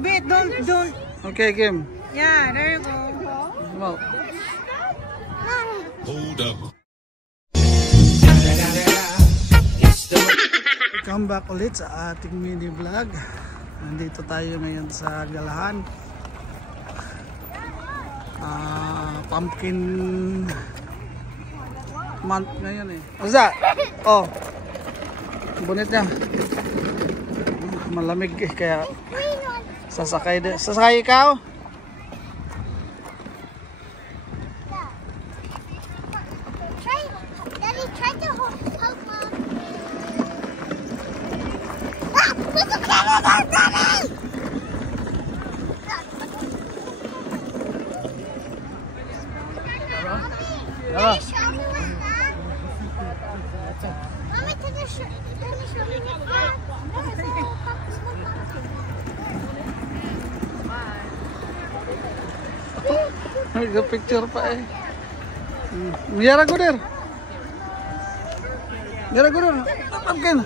Bit, don't. Okay, Kim. Yeah, there you go. Well. Hold up. Welcome back ulit sa ating mini vlog. Nandito tayo ngayon sa Galahan. Pumpkin month ngayon eh. What's that? Oh. Bonnet niya. Malamig eh, kaya sasakay din. Sasakay ikaw? Daddy, try to help Mom. Ah! There's a camera there, Daddy! Diba? Mommy, can you show me the car? Picture pa eh. Miyara ko der. Miyara ko der. Pumpkin.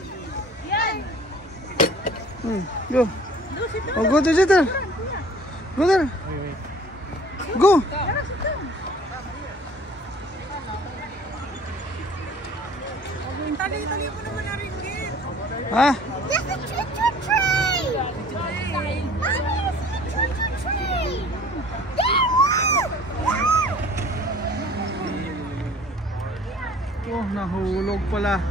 Go. Oh, go to there. Go there. Go. Tali mo naman na ringgit. Ha? There's a choo-choo train! Mommy, there's a choo-choo train! There! Oh, nahulog pala.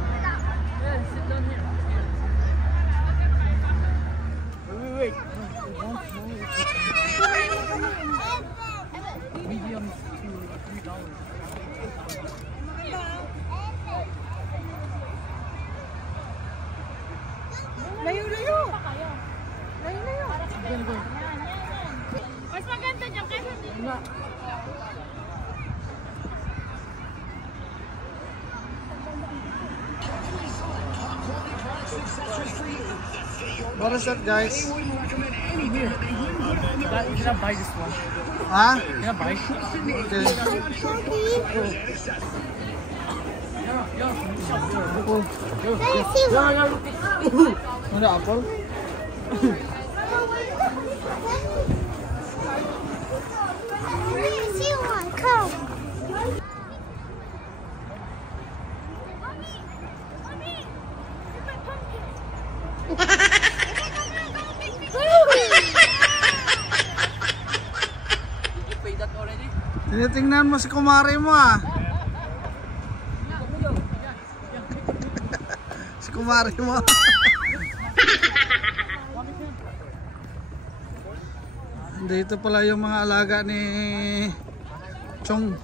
Layo. Mas maganda dyan kaysa dito. What is that, guys? You cannot buy this one. Ha? You cannot buy. Okay. Let's see one. Ano, apple? Let's see one. Come. Tinitingnan mo si kumare mo ah. Si kumare mo. Dito pala yung mga alaga ni Chong.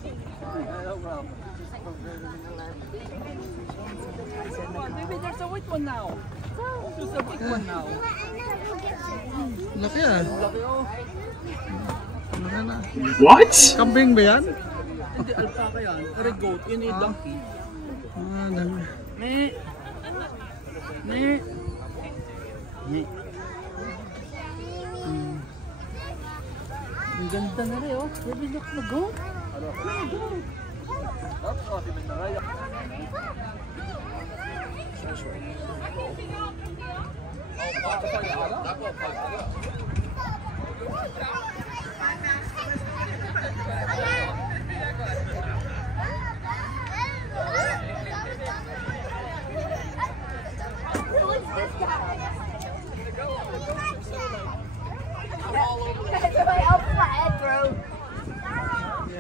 Maybe there's a white one now. There's a big one now. Laki ah. Laki oh. Laki na. What? Kambing ba yan? Hindi, alpaca yan. Red goat. Yun yung donkey. Dami. Me. Ang ganda na rin oh. Baby, look na goat.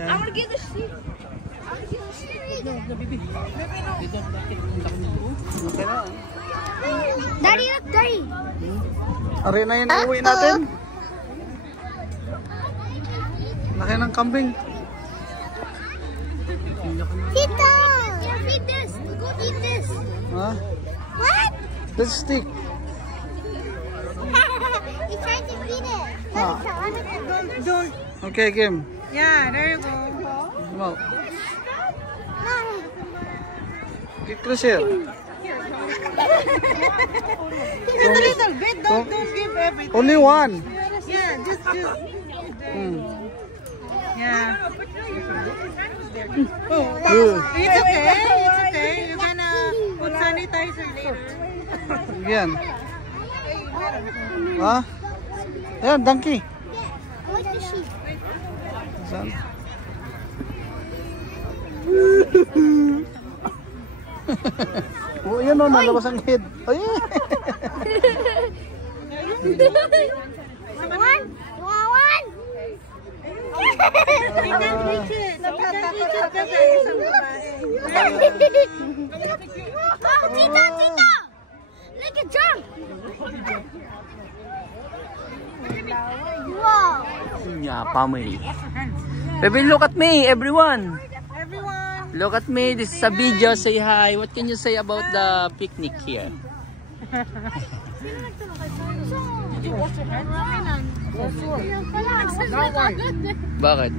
I want to get the sheep. No, baby. They don't like it. Okay na. Daddy, look, Daddy. Ari na yun uwi natin. Laki ng kambing. Tito! Feed this. Go eat this. Ha? What? The stick. He's trying to feed it. Ah. Don't. Okay, Kim. Yeah, there you go. Well, No. get close here. Just a little bit. Don't give everything. Only one. Yeah, just. Yeah. It's okay. You're gonna put sanitizer later. Yan. Ha? Ayan, donkey. I like the sheep. Saan? Oh, yan o, nalabas ang head. Oh, yeah. One? You want one? Oh, Tito, Tito! Look at jump! Wow! Yeah, family. Baby, look at me, everyone. Everyone. Look at me. This is a video. Say hi. What can you say about the picnic here? Did you wash your hands? Bakit?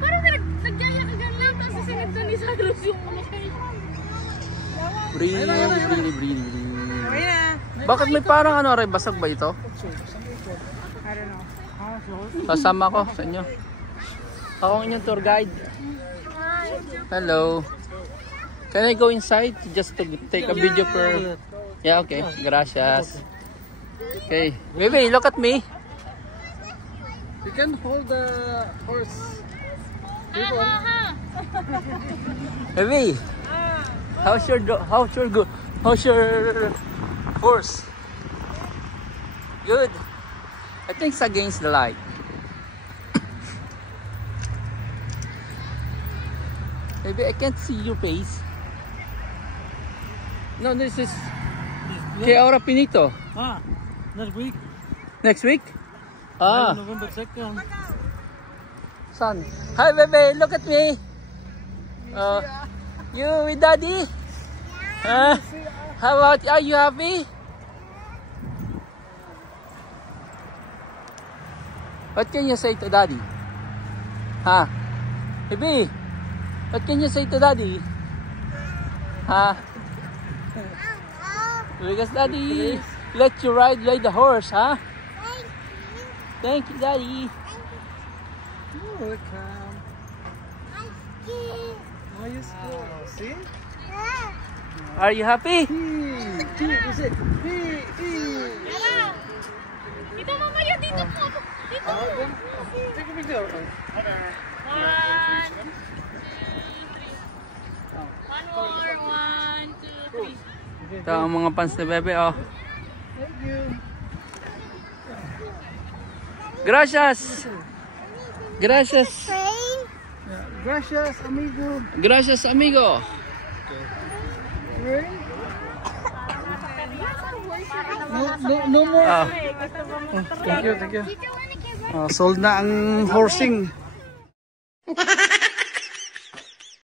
Parang naggaya ka ganun, tapos sisinip ka ni Saros yung Brini. Oh, yeah. Bakit may parang ano rin? Basag ba ito? I don't know. Kasama ko sa inyo. Ako ang inyong tour guide. Hello. Can I go inside just to take a video for... Yeah, okay. Gracias. Okay. Baby, look at me. You can hold the horse. Baby, how's your horse? Good. I think it's against the light. Maybe I can't see your face. No, this is que ahora Pinito. Ah, next week. Next week? Ah, November 2nd. son. Hi, baby. Look at me. You with daddy? How about? Are you happy? What can you say to daddy? Huh? Baby, what can you say to daddy? Huh? Because daddy let you ride the horse, huh? Thank you, daddy. Welcome. Oh, you see? Are you happy? Is it? Dito mamaya, dito po. Dito po. Take a picture. 1, 2, 3. One more, 1, 2, 3. Ito ang mga fans ni Bebe, oh. Thank you. Gracias. Gracias. Train. Gracias, amigo. Gracias, amigo. No more. Ah, Thank you, thank you. Dito, wanna give Sold na ang horsing.